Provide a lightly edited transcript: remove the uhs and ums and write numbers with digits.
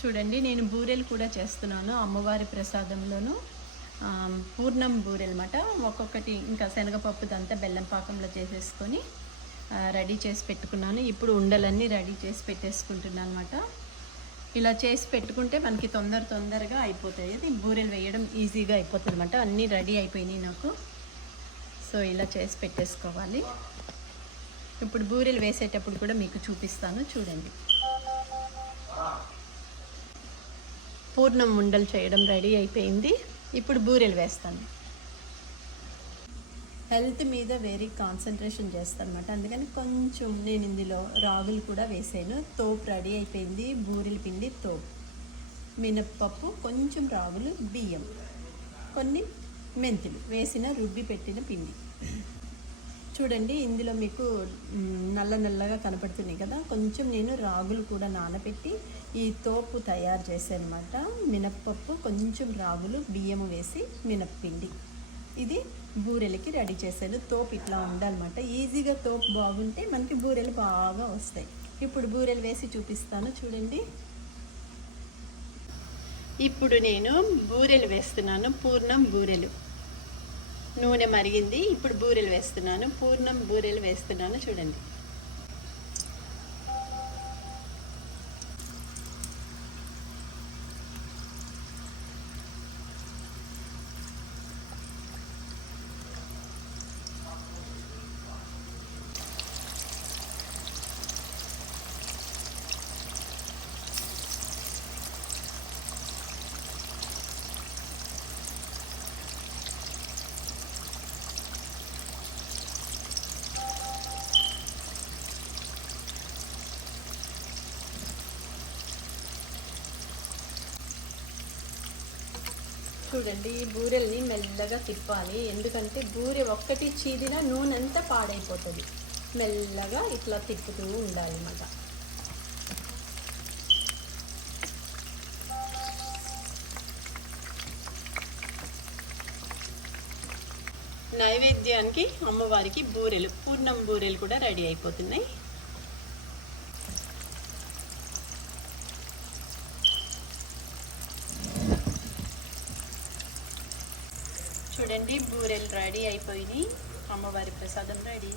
చూడండి, నేను బూరెలు కూడా చేస్తున్నాను అమ్మవారి ప్రసాదంలోను. పూర్ణం బూరెలు అన్నమాట. ఒక్కొక్కటి ఇంకా శనగపప్పుదంతా బెల్లం పాకంలో చేసేసుకొని రెడీ చేసి పెట్టుకున్నాను. ఇప్పుడు ఉండలన్నీ రెడీ చేసి పెట్టేసుకుంటున్నాను అనమాట. ఇలా చేసి పెట్టుకుంటే మనకి తొందరగా అయిపోతాయి. అది బూరెలు వేయడం ఈజీగా అయిపోతుంది అనమాట. అన్నీ రెడీ అయిపోయినాయి నాకు. సో ఇలా చేసి పెట్టేసుకోవాలి. ఇప్పుడు బూరెలు వేసేటప్పుడు కూడా మీకు చూపిస్తాను, చూడండి. పూర్ణం ఉండలు చేయడం రెడీ అయిపోయింది. ఇప్పుడు బూరెలు వేస్తాను. హెల్త్ మీద వెరీ కాన్సన్ట్రేషన్ చేస్తాను అనమాట. అందుకని కొంచెం నేను ఇందులో రాగులు కూడా వేసాను. తోపు రెడీ అయిపోయింది. బూరెల పిండి తోపు, మినప్పప్పు, కొంచెం రాగులు, బియ్యం, కొన్ని మెంతులు వేసిన రుబ్బి పెట్టిన పిండి. చూడండి, ఇందులో మీకు నల్లగా కనపడుతున్నాయి కదా. కొంచెం నేను రాగులు కూడా నానబెట్టి ఈ తోపు తయారు చేశాను అనమాట. మినప్పప్పు, కొంచెం రాగులు, బియ్యము వేసి మినప్పిండి, ఇది బూరెలకి రెడీ చేశాను. తోపు ఇట్లా ఉండాలన్నమాట. ఈజీగా తోపు బాగుంటే మనకి బూరెలు బాగా వస్తాయి. ఇప్పుడు బూరెలు వేసి చూపిస్తాను, చూడండి. ఇప్పుడు నేను బూరెలు వేస్తున్నాను. పూర్ణం బూరెలు. నూనె మరిగింది. ఇప్పుడు బూరెలు వేస్తున్నాను. పూర్ణం బూరెలు వేస్తున్నాను, చూడండి. చూడండి, ఈ బూరెల్ని మెల్లగా తిప్పాలి. ఎందుకంటే బూరె ఒక్కటి చీదినా నూనె అంతా పాడైపోతుంది. మెల్లగా ఇట్లా తిప్పుతూ ఉండాలన్నమాట. నైవేద్యానికి అమ్మవారికి బూరెలు, పూర్ణం బూరెలు కూడా రెడీ అయిపోతున్నాయి. చూడండి, బూరెలు రెడీ అయిపోయినాయి. అమ్మవారి ప్రసాదం రెడీ.